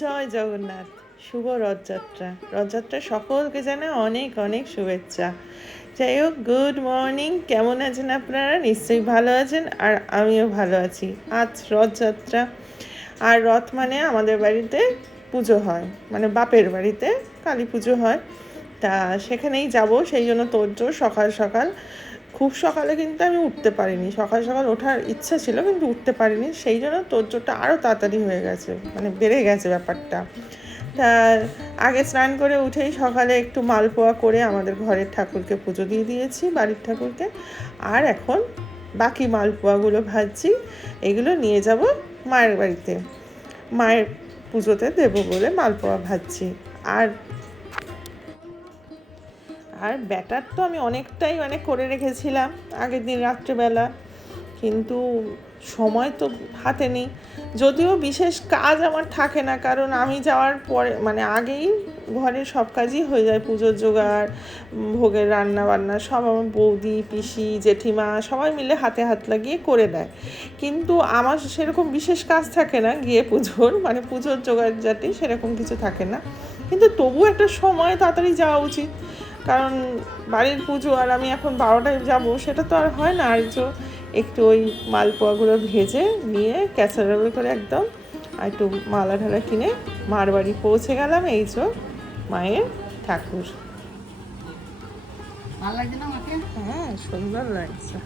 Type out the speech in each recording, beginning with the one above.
জয় জগন্নাথ। শুভ রথযাত্রা। রথযাত্রা সকলকে জানাই অনেক অনেক শুভেচ্ছা। যাই হোক, গুড মর্নিং। কেমন আছেন আপনারা? নিশ্চয়ই ভালো আছেন, আর আমিও ভালো আছি। আজ রথযাত্রা, আর রথ মানে আমাদের বাড়িতে পুজো হয়, মানে বাপের বাড়িতে কালী পুজো হয়। তা সেখানেই যাব, সেই জন্য তোড়জোড়। সকাল সকাল, খুব সকালে কিন্তু আমি উঠতে পারিনি। সকাল সকাল ওঠার ইচ্ছা ছিল কিন্তু উঠতে পারিনি, সেই জন্য তোড়জোড়টা আরও তাড়াতাড়ি হয়ে গেছে, মানে বেড়ে গেছে ব্যাপারটা। তা আগে স্নান করে উঠেই সকালে একটু মালপোয়া করে আমাদের ঘরের ঠাকুরকে পুজো দিয়ে দিয়েছি, বাড়ির ঠাকুরকে। আর এখন বাকি মালপোয়াগুলো ভাজছি, এগুলো নিয়ে যাব মায়ের বাড়িতে, মায়ের পুজোতে দেবো বলে মালপোয়া ভাজছি। আর আর ব্যাটার তো আমি অনেকটাই করে রেখেছিলাম আগের দিন রাত্রেবেলা, কিন্তু সময় তো হাতে নেই। যদিও বিশেষ কাজ আমার থাকে না, কারণ আমি যাওয়ার পরে আগেই ঘরের সব কাজই হয়ে যায়। পুজোর জোগাড়, ভোগের রান্না বান্না সব আমার বৌদি, পিসি, জেঠিমা সবাই মিলে হাতে হাত লাগিয়ে করে দেয়। কিন্তু আমার সেরকম বিশেষ কাজ থাকে না গিয়ে পুজোর জোগাড় জাতি সেরকম কিছু থাকে না। কিন্তু তবু একটা সময় তাড়াতাড়ি যাওয়া উচিত, কারণ বাড়ির পুজো, আর আমি এখন 12টায় যাবো, সেটা তো আর হয় না। আর একটু ওই মালপোয়াগুলো ভেজে নিয়ে ক্যাসারোলে করে একদম, আর একটু মালা ঢালা কিনে মার বাড়ি পৌঁছে গেলাম। এই মায়ের ঠাকুর। হ্যাঁ, সুন্দর লাগছে।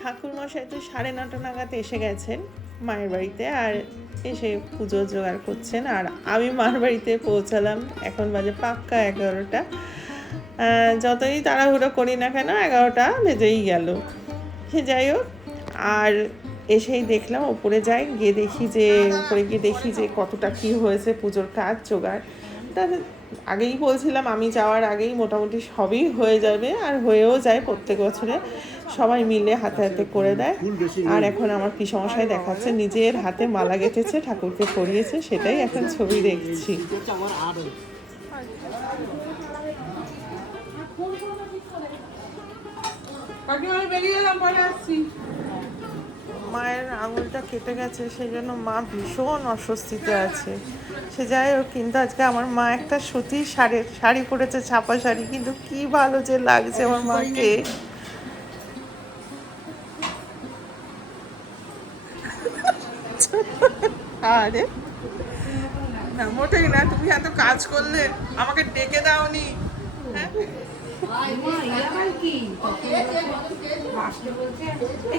ঠাকুর মশাই তো 9:30 নাগাদ এসে গেছেন মায়ের বাড়িতে, আর এসে পুজো জোগাড় করছেন। আর আমি মার বাড়িতে পৌঁছালাম, এখন বাজে পাক্কা 11টা। যতই তাড়াহুড়ো করি না কেন, 11টা বেজেই গেল। সে যাই হোক, আর এসেই দেখলাম, উপরে যাই, উপরে গিয়ে দেখি যে কতটা কী হয়েছে পুজোর কাজ জোগাড়। তা আগেই বলছিলাম, আমি যাওয়ার আগেই মোটামুটি সবই হয়ে যাবে, আর হয়েও যায় প্রত্যেক বছরে। সবাই মিলে হাতে হাতে করে দেয়। আর এখন আমার পিসমশাই দেখাচ্ছে নিজের হাতে মালা গেঁথেছে, ঠাকুরকে পরিয়েছে, সেটাই এখন ছবি দেখছি। মায়ের আঙুলটা কেটে গেছে, সেই জন্য মা ভীষণ অস্বস্তিতে আছে। সে যাই হোক, কিন্তু আজকে আমার মা একটা সুতির শাড়ি পরেছে, ছাপা শাড়ি, কিন্তু কি ভালো যে লাগছে আমার মাকে। আরে না, মোটেই না। তুমি এত কাজ করলে, আমাকে ডেকে দাওনি। হ্যাঁ,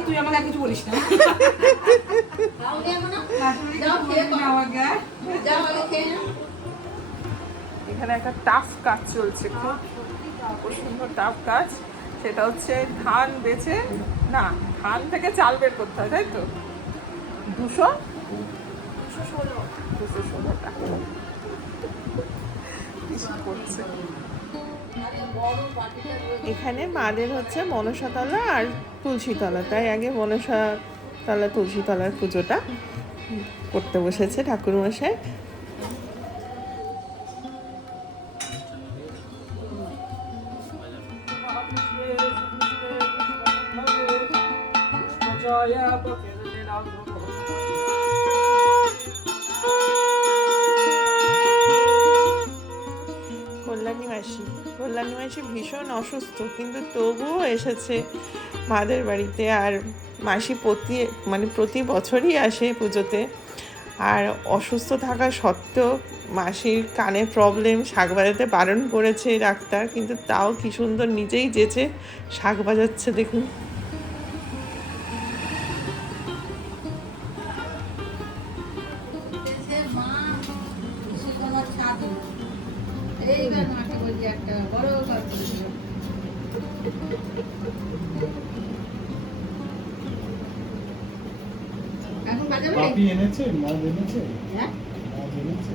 তুই আমাকে কিছু বলিস না। এখানে একটা টাফ কাজ চলছে, খুব সুন্দর টাফ কাজ। সেটা হচ্ছে ধান বেচে, না, ধান থেকে চাল বের করতে হয়, তাই তো। 216 টাকা করছে। এখানে মাদের হচ্ছে মনসাতলা আর তুলসীতলা, তাই আগে মনসাতলা তুলসীতলার পুজোটা করতে বসেছে ঠাকুরমশাই। কল্যাণী মাসি ভীষণ অসুস্থ, কিন্তু তবুও এসেছে মাদের বাড়িতে। আর মাসি প্রতি বছরই আসে পুজোতে। আর অসুস্থ থাকা সত্ত্বেও মাসির কানে প্রবলেম, শাঁখ বাজাতে বারণ করেছে ডাক্তার, কিন্তু তাও কি সুন্দর নিজেই যেচে শাঁখ বাজাচ্ছে, দেখুন। এনেছে, মাছ এনেছে, মাছ এনেছে।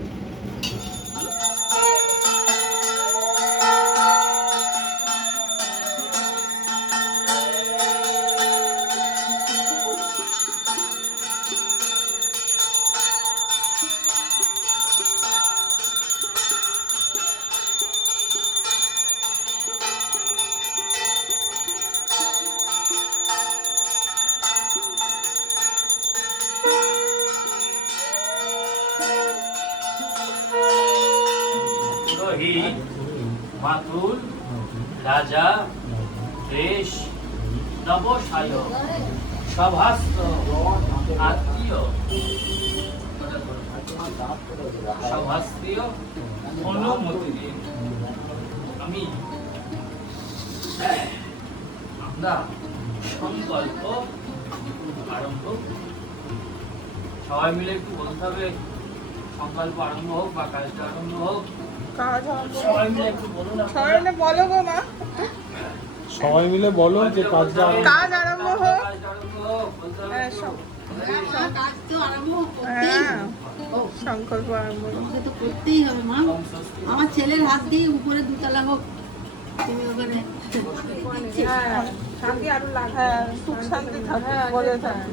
পুরোহিত মাতুল রাজা দেশ নবসায়ক সভাস্থ আত্মীয় সভাস্ত্রীয় অনুমতি দিন আমি আমরা সংকল্প আরম্ভ সবাই মিলে একটু বলতে হবে সংকল্প আরম্ভ হোক বা কাজটা আরম্ভ হোক কাজ আরম্ভ সবাই মিলে একটু বলুন সবাই মিলে বলো গো মা সবাই মিলে বলো যে কাজটা কাজ আরম্ভ হোক কাজটা আরম্ভ হোক বলতে হবে হ্যাঁ, কাজ তো আরম্ভ করতেই হ্যাঁ হবে। সংকল্প আরম্ভ হোক। আমাকে তো করতেই হবে মা। ওম স্বস্তি আমার ছেলের হাত দিয়ে উপরে দুতলা হোক, তুমি ওখানে হ্যাঁ শান্তি আরো লাগে হ্যাঁ সুখ শান্তি থাকে বলে থাকে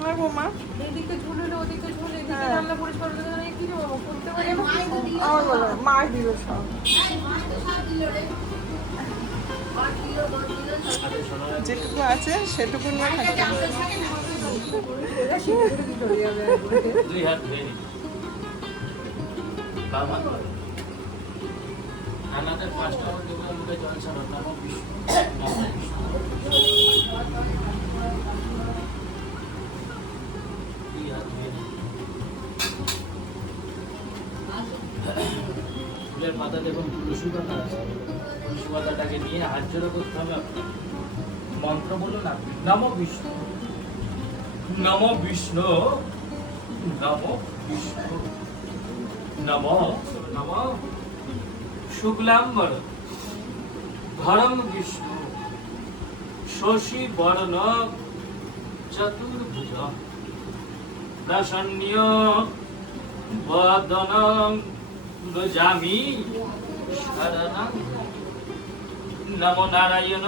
হ্যাঁ গো মা এদিকে ঝুললে ওদিকে ঝুলে এদিকে হ্যাঁ। রান্না পরিষ্কার করতে গেলে কি রে বাবা করতে পারি না। আমার বলো মা দিল সব যেটুকু আছে সেটুকু নিয়ে থাকতে হবে। দুই হাত ধুয়ে নিন বাম হাত ধরো। আমাদের 5টা মধ্যে মুখে জল ছাড়ো নমো বিষ্ণু নমো বিষ্ণু দুই হাত ধুয়ে নিন ফুলের পাতা দেখুন তুলসী পাতা আছে তুলসী পাতাটাকে নিয়ে হাত জোড়ো করতে হবে আপনার মন্ত্র বলুন না নমো বিষ্ণু নমো বিষ্ণু নমো বিষ্ণু নমো নমো শুক্লাম্বর ধরম বিষ্ণু শশী বর্ণ চতুর্ভুজ প্রসন্ন বদনম ব্রজামি শরণং নমো নারায়ণ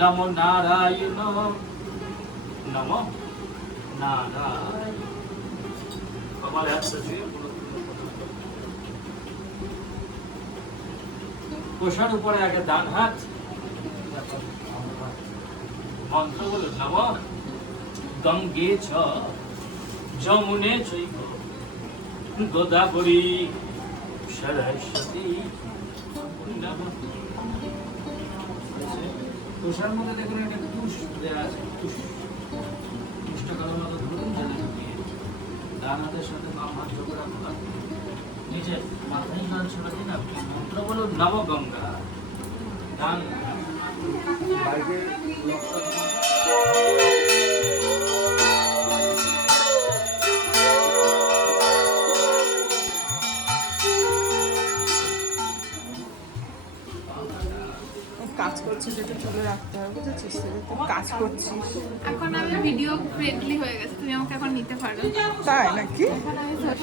নমো নারায়ণ নমো নারায়ণ কপালে হাত সাজিয়ে কোষার উপরে আগে ডান হাত মন্ত্র বলুন নম গঙ্গে চ যমুনে চৈব গোদাবরী সরস্বতী নমঃ। কোষার মধ্যে দেখুন একটা তুষ দেওয়া আছে তুষটা কারোর মতো ধরুন জলে ঢুকিয়ে ডান হাতের সাথে বাম হাত যোগ রাখুন নিচে মাথায় জল ছেড়ে দিন আপনি মন্ত্র বলুন নব গঙ্গা ডান কাজ করছিস যেটা চলে রাখতে হবে বুঝেছিস তুই কাজ করছিস এখন আমি ভিডিও ফ্রেন্ডলি হয়ে গেছে, তুমি আমাকে এখন নিতে পারো। তাই নাকি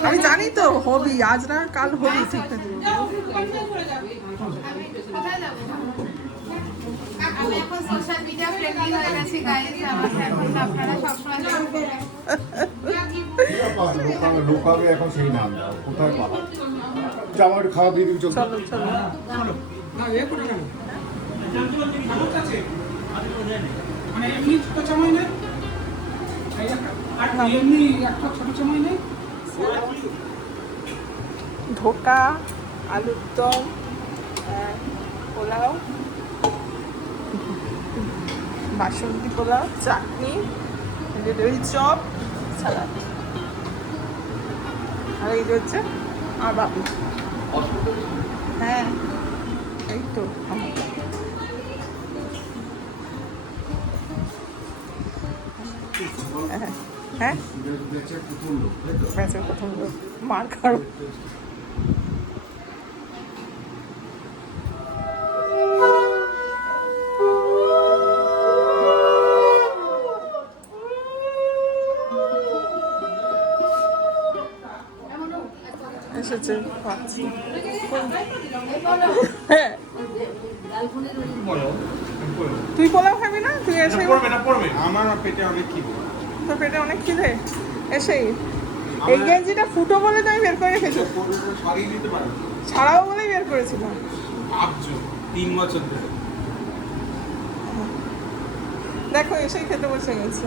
আমি জানি তো হবি আজ না কাল হবি ঠিক আছে কোথায় যাবো? আমি এখন সোশ্যাল মিডিয়া ফ্রেন্ডলি হয়ে গেছি গাইস, আমাকে এখন আপনারা সবসময় দেখবেন। ঢোকাবে এখন সেই নাম দাও কোথায় পাবো জামা একটু খাওয়া দিয়ে দিবি চল চলো চলো মানে এমনি ছোট চামাই নেই আর এমনি একটা ছোট চামাই নেই ধোকা আলুর দম পোলাও বাসন্তী পোলাও চাটনি দই চপ সালাদ আর এই যে হচ্ছে আর বাবু হ্যাঁ এই তো হ্যাঁ হ্যাঁ ব্যাচের প্রথম লোক মার খাও এসেছে পাচ্ছি হ্যাঁ তুই পোলাও খাবি না তুই এসে আমার পেটে অনেক কি তোর পেটে অনেক খিদে এসেই এই গেঞ্জিটা ফুটো বলে তাই বের করে রেখেছো ছাড়িয়ে নিতে পারো ছাড়াও বলেই বের করেছিলাম ভাবছো 3 বছর ধরে দেখো এসেই খেতে বসে গেছে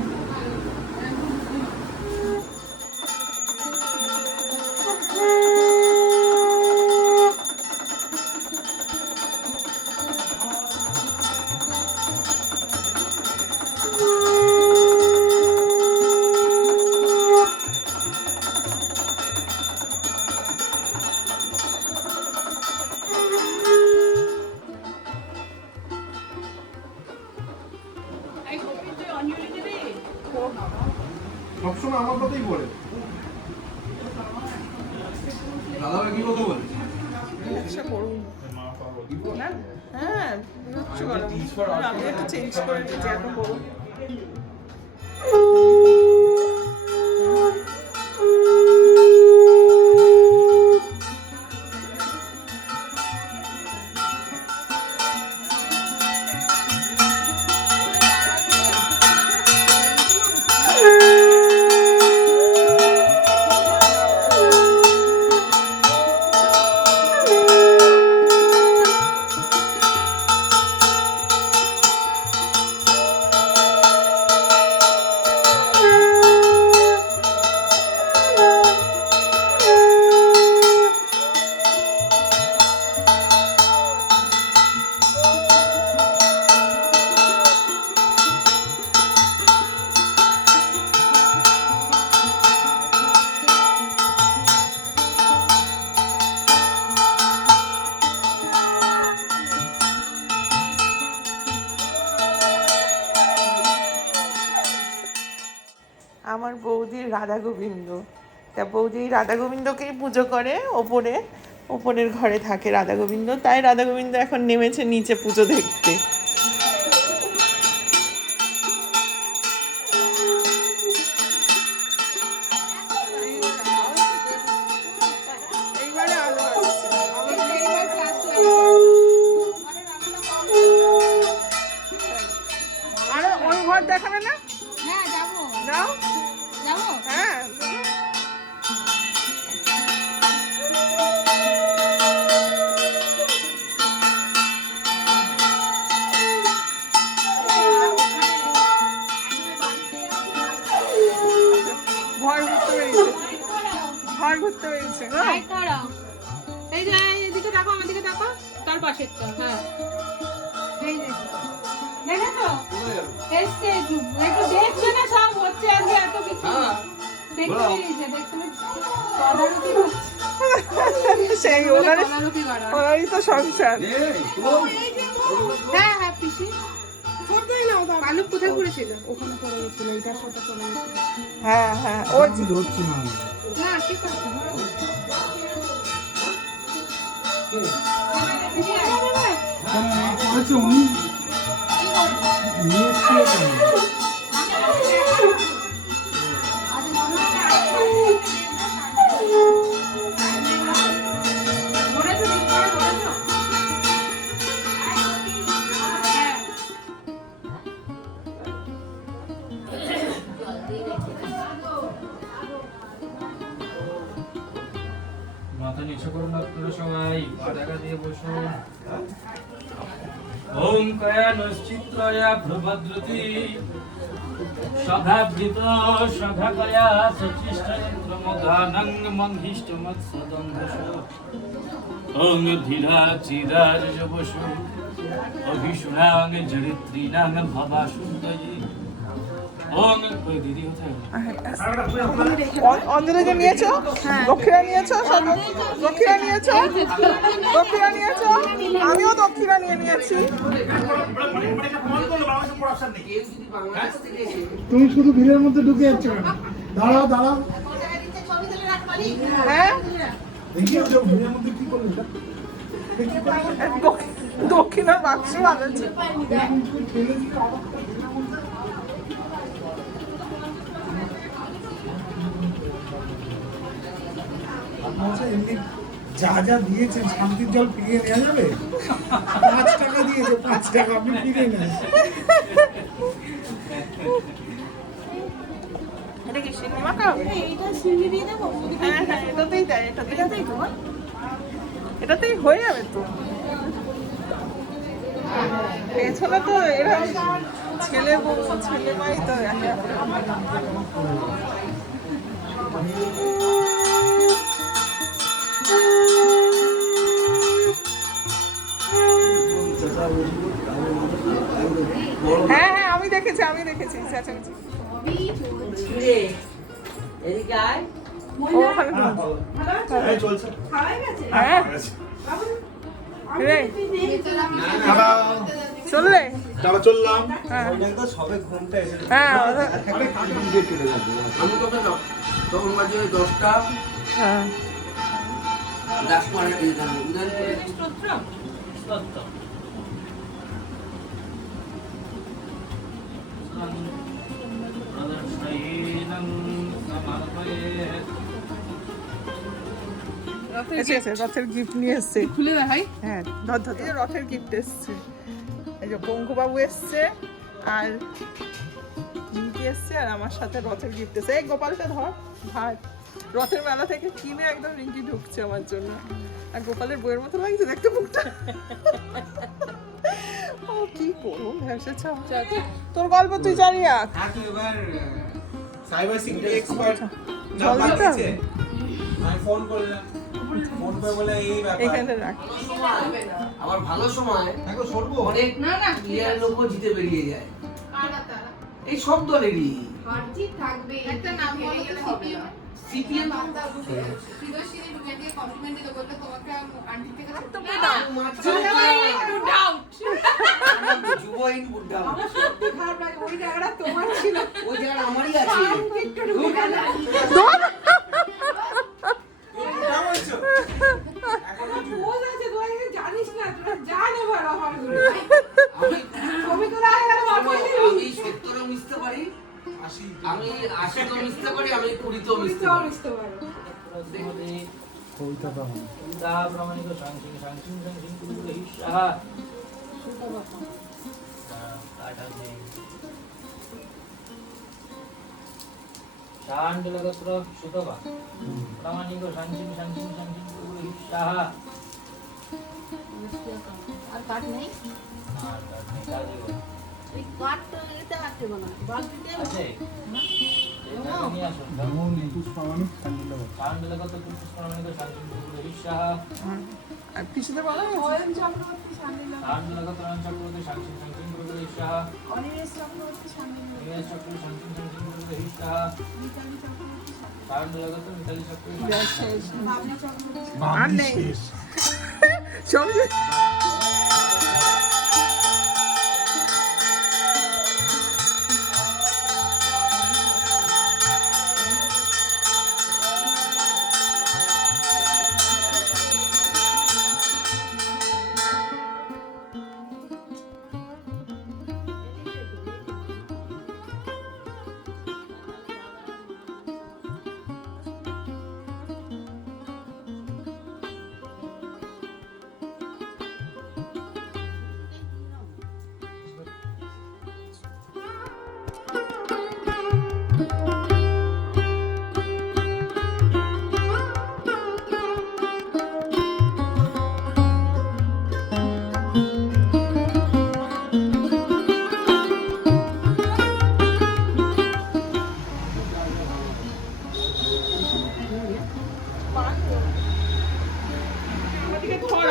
সবসময় আমার কথাই বলে। দাদা কি কথা বলে? আচ্ছা করুন না, হ্যাঁ হচ্ছে গরম। আমি একটু চেঞ্জ করে দিচ্ছি এখন করুন। আমার বৌদির রাধা গোবিন্দ, তা বৌদি রাধা গোবিন্দকেই পুজো করে, ওপরের ঘরে থাকে রাধা গোবিন্দ, তাই রাধা গোবিন্দ এখন নেমেছে নিচে পুজো দেখতে। আরে ওই ঘর দেখাবে না? হ্যাঁ যাবো যাও। যাবো হ্যাঁ ঘর ঘুরতে পেরেছে গো। হাই করো। এই যে এদিকে দেখো, আমার দিকে দেখো, তার পাশেরটা। হ্যাঁ এই যে দেখো এসছে, একটু দেখবে না সব হচ্ছে আজকে এত কিছু দেখতে পেয়েছে, দেখতে পেয়েছে। সেই ওনারই তো সংসার। হ্যাঁ হ্যাঁ পিসি পালক কোথায় করেছিল? ওখানে করে গেছিল, এটার সাথে করে গেছিল। হ্যাঁ হ্যাঁ ও ধরছি না না ঠিক আছে। করেছে উনি নিয়ে এসছে কেন? মাথা নিচু করুন আপনারা সবাই, পা ঢাকা দিয়ে বসুন। ওম কয়ানশ্চিত্রয়া প্রভদ্রতি সধাবৃত সধাকয়া সচিষ্টযন্ত্রমদানং মঙ্ঘিষ্টমৎসদন্ধস। ওম ধীরা চিরাজবসু অভিষুণাং জরিত্রীণাং ভবাসুন্দয়ী। ওম ওই দিদি কোথায়? অঞ্জলিকে নিয়েছো, দক্ষিণা নিয়েছো, দক্ষিণা নিয়েছো, দক্ষিণা নিয়েছো, আমিও দক্ষিণা নিয়ে নিয়েছি। তুমি শুধু ভিড়ের মধ্যে ঢুকে যাচ্ছ কেন? দাঁড়াও দাঁড়াও, হ্যাঁ দেখি ওটা ভিড়ের মধ্যে কি করলে এটা? দক্ষিণার বাক্স বানাচ্ছে। আচ্ছা, এমনি যা যা দিয়েছেন শান্তির জল ফিরিয়ে নেওয়া যাবে? 5 টাকা দিয়েছে, 5 টাকা আপনি ফিরিয়ে নেন। এটা কি সিন্নি মাখা? এইটা সিঙ্গি দিয়ে দেবো? হ্যাঁ হ্যাঁ এটাতেই দেয়, এটাতেই হয়ে যাবে তো। পেছনে তো এরকম ছেলে বউ ছেলে মাই তো একে হ্যাঁ হ্যাঁ আমি দেখেছি চেঁচামেচি। হ্যাঁ রে চললে? তারা চললাম। হ্যাঁ সবে ঘুমটা এসেছে। হ্যাঁ আমি তখন তখন বাজে 10টা হ্যাঁ 10 পরে উদান করে সত্য। প্রদর্শয়িনং সমর্পয়েৎ। এসে রথের গিফট নিয়ে এসছে। খুলে দেখাই। হ্যাঁ ধর ধর এই রথের গিফট এসছে। এই যে পঙ্কুবাবু এসছে আর ঝুঁকি এসছে আর আমার সাথে রথের গিফট এসছে। এই গোপালটা ধর ভাই, রথের মেলা থেকে কিনে একদম রিঙ্কি ঢুকছে আমার জন্য। আর গোপালের বইয়ের মতো লাগছে দেখতে মুখটা। ও কি করুন ভেসেছ। তোর গল্প তুই জানি রাখ। হ্যাঁ তো এবার সাইবার সিকিউরিটি এক্সপার্ট জল দিতে হবে? আমি ফোন করলাম, ফোন করে বলে এই ব্যাপার। এখানে রাখ। আবার ভালো সময় দেখো সরবো অনেক না না প্লেয়ার লোকও জিতে বেরিয়ে যায়, কারা তারা? এই সব দলেরই। হারজিত থাকবে। একটা নাম বলো তো সিপিএম। সিপিএম প্রিয়দর্শিনী ঢুকে দিয়ে কমপ্লিমেন্ট দিতে বলতে তোমাকে আন্টি থেকে ছোট যুব ইনপুট দাও, খারাপ লাগে ওই জায়গাটা তোমার ছিল। ওই জায়গা আমারই আছে। একটু ঢুকে গেল। বোঝ আছে তোরা কিন্তু জানিস না, তোরা জান এবার অফারগুলো। আমি ছবি তোলা হয়ে গেল বারবার দিবি। আমি 70ও মিশতে পারি, আমি 80তেও মিশতে পারি, আমি 20তেও মিশতে পারি। বুঝতে পারো। দা প্রমাণিক সাংসিং সাংসিং সাংসিং কুলুকুল ঈশাহা। शाण्डलगत्र सुतवा प्रामाणिक शांसिं शांसिं शांसिं कुलुकुल ঈশাহা। আর কাট নেই আর কাট নেই, কাজ দেবো। এই কাট তো নিতে পারতে না বালতিতে আছে? নিয়ে আসুন। পুষ্পামানি ঠান্ডা शाण्डलगत्र पुष्पप्रामाणिक शांसिं कुलुकुल ঈশাহা। আর কিছুতে বলা অয়ন চক্রবর্তী শান্তিলাল शाण्डलगत्र चक्रवर्ती शांसिं शांसिं कुलुकुल ঈশাহা। অনিমেষ চক্রবর্তী শান্তিলাল निमेश चक्रवर्ती शांसिं शांसिं कुलुकुल ঈশাহা। মিতালি চক্রবর্তী शाण्डलगत्र मिताली चक्रवर्ती বাবলি চক্রবর্তী আর নেই সবজি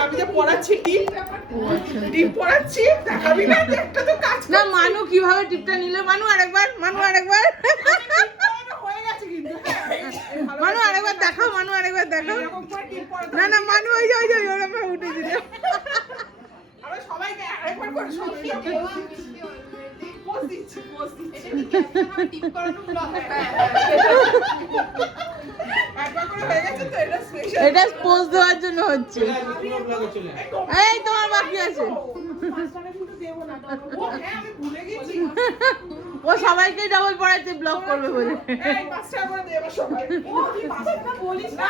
আমি যে পড়াচ্ছি টিপ পড়াচ্ছি দেখাবি না যে একটা তো কাজ না মানু কিভাবে টিপটা নিলে মানু আরেকবার হয়ে গেছে কিন্তু মানু আরেকবার দেখাও না না মানু ওই যে ওরকম উঠে দিল আমরা সবাইকে আরেকবার করে সবাই পোজ দিচ্ছি টিপ করানো ব্লগ একবার করে হয়ে গেছে তো এটা স্পেশাল এটা পোজ দেওয়ার জন্য হচ্ছে এই তোমার বাকি আছে আমি ভুলে গেছি ও সবাইকে ডাবল পড়াইতে ব্লক করবে বলে এই 5 টাকা করে দেব সবাই ও তুই 5 টাকা বলিস না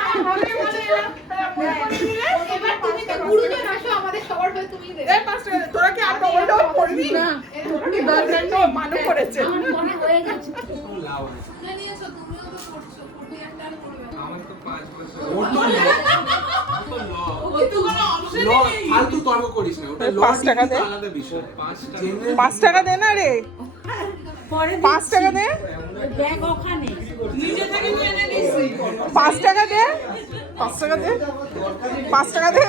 এবার তুমি তো গুরুজন আসো আমাদের সবার হয়ে তুমি দেবে এই 5 টাকা তোরা কি আর ডবল ডবল করবি না দরকার নেই মানু করেছে আমার মনে হয়ে গেছে লাভ আছে না নিয়েছো তুমিও তো করছো করতে একটা করবে আমার তো 5 বছর কিন্তু কোনো অপশন নেই ফালতু তর্ক করিস না, ওটা 5 টাকা দে আলাদা বিষয়। 5 টাকা দে না রে 5 টাকা দে ব্যাগ ওখানে নিজে থেকে এনে নিছি 5 টাকা দে 5 টাকা দে 5 টাকা দে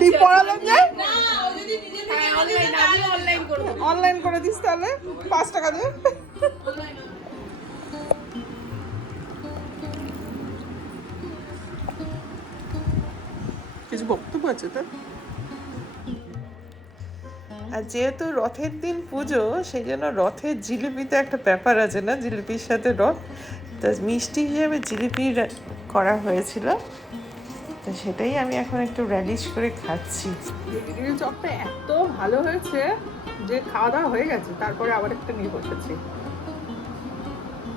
টিপ পড়ালাম যে না ও যদি নিজে থেকে অনলাইন আমি অনলাইন করব অনলাইন করে দিস তাহলে 5 টাকা দে কিছু বক্তব্য আছে তো আর যেহেতু রথের দিন পুজো, সেই জন্য রথের জিলিপিতে একটা ব্যাপার আছে না, জিলিপির সাথে রথ, তো মিষ্টি হিসেবে জিলিপি করা হয়েছিল, তো সেটাই আমি এখন একটু র্যাডিশ করে খাচ্ছি। গ্রিল চপটা এত ভালো হয়েছে যে খাওয়া দাওয়া হয়ে গেছে, তারপরে আবার একটা নিয়ে বসেছি।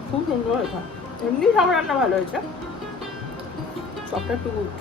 খুব সুন্দর হয়েছে, এমনি সব রান্না ভালো হয়েছে, চপটা একটু গুড।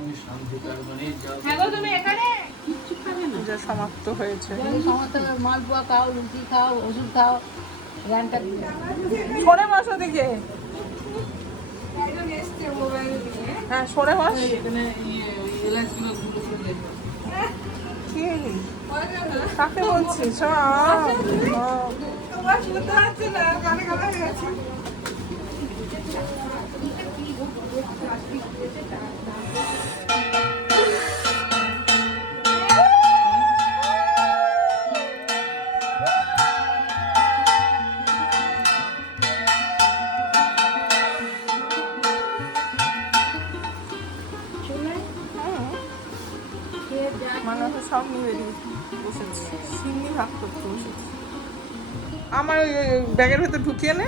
আমি শান্তিকার মানে হ্যাঁ গো, তুমি এখানে কিচ্ছু খাবে না, পূজা সমাপ্ত হয়েছে। সমস্ত মালপোয়া খাও, লুচি খাও, ওষুধ খাও, রানটা সরে মাস ওদিকে, হ্যাঁ সরে মাস। কি এলি? কাকে বলছিস? মানে সব নিয়ে বেরিয়ে বসেছি, সিন্নি ভাগ করতে বসেছি। আমার ওই ব্যাগের ভেতর ঢুকিয়ে নে,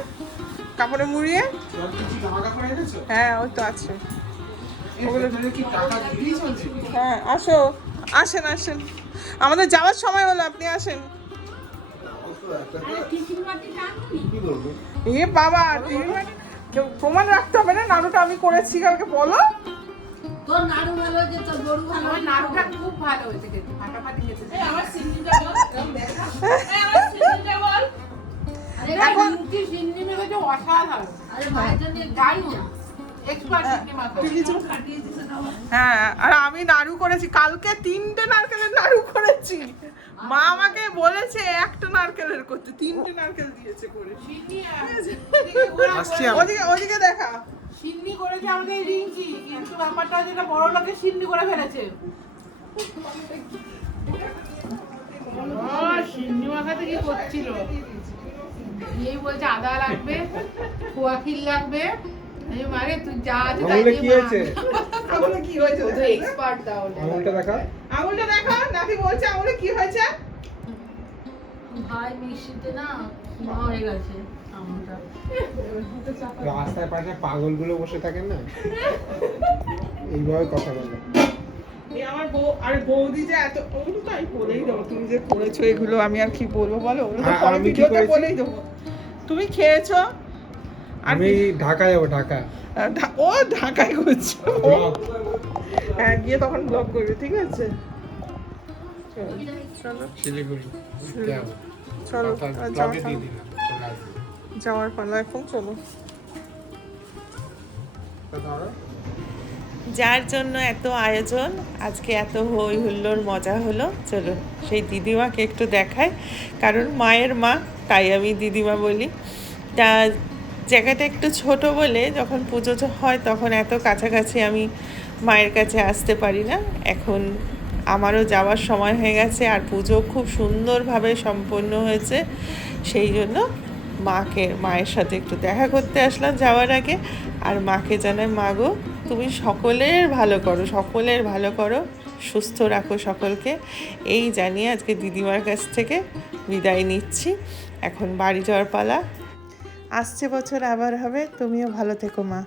কাপড়ে মুড়িয়ে। হ্যাঁ ওই তো আছে, ওগুলো কি টাকা দিয়েই চলছে? হ্যাঁ আসো, আসেন আসেন, আমাদের যাওয়ার সময় হলো, আপনি আসেন। এ বাবা, কেউ প্রমাণ রাখতে হবে না, নাড়ুটা আমি করেছি কালকে, বলো। তোর নাড়ু ভালো হয়েছে, তোর গরু ভালো আমার হয়েছে। নাড়ুটা খুব ভালো হয়েছে খেতে, ফাটাফাটি খেতে। আমার সিন্নিটা বল, আমার সিন্নিটা বল। আরে এখন রুটি সিন্নি মেখেছে অসাধারণ, আরে ভাইয়ের জন্য দারুণ, এক্সপার্ট সিন্নি মাখা। তুই কিছু হ্যাঁ, আর আমি নাড়ু করেছি কালকে, 3টে নারকেলের নাড়ু করেছি। মা আমাকে বলেছে একটা নারকেলের করতে, 3টে নারকেল দিয়েছে করে। সিন্নি আসছি ওদিকে ওদিকে দেখা, সিন্নি করেছে আমাদের রিঙ্কি, কিন্তু ব্যাপারটা যেটা বড় লোকের সিন্নি করে ফেলেছে। সিন্নি মাখাতে কি করছিল? এই বলছে আদা লাগবে, খোয়া ক্ষীর লাগবে। আমি মারে তুই যা আছে তাই আঙুলে দিয়ে কি মাখ। হয়েছে? আঙুলে কি হয়েছে? ও তো এক্সপার্ট তাহলে। আঙুলটা দেখা। আঙুলটা দেখা, নাকি বলছে আঙুলে কি হয়েছে? ভাই মিষ্টিতে না মা হয়ে গেছে আমটা। রাস্তায় পাশে পাগলগুলো বসে থাকেন না, এইভাবে কথা বলে। এই আমার বউ, আরে বৌদি যে এত, ওগুলো তো আমি বলেই দেবো, তুমি যে করেছো এগুলো আমি আর কি বলবো বলো, ওগুলো তো পরে আমি কি ভিডিওতে করেছি? বলেই দেবো। তুমি খেয়েছো, আর আমি ঢাকা যাবো, ঢাকা। ও ঢাকায় করছো, হ্যাঁ গিয়ে তখন ব্লগ করবে, ঠিক আছে? চলো শিলিগুড়ি ঘুরতে যাবো। চলো, কথা আর ব্লগে দিয়ে দিলাম, চলে আসবে। যাওয়ার পালা এখন, চলো। তা ধরো। যার জন্য এত আয়োজন, আজকে এত হই হুল্লোড় মজা হলো, চলো সেই দিদিমাকে একটু দেখায়, কারণ মায়ের মা, তাই আমি দিদিমা বলি। তা জায়গাটা একটু ছোট বলে যখন পুজো হয় তখন এত কাছাকাছি আমি মায়ের কাছে আসতে পারি না। এখন আমারও যাওয়ার সময় হয়ে গেছে, আর পুজো খুব সুন্দরভাবে সম্পন্ন হয়েছে। সেই জন্য মায়ের সাথে একটু দেখা করতে আসলাম যাওয়ার আগে। আর মাকে জানাই, মা গো তুমি সকলের ভালো করো, সুস্থ রাখো সকলকে, এই জানিয়ে আজকে দিদিমার কাছ থেকে বিদায় নিচ্ছি। এখন বাড়ি যাওয়ার পালা। আসছে বছর আবার হবে, তুমিও ভালো থেকো মা।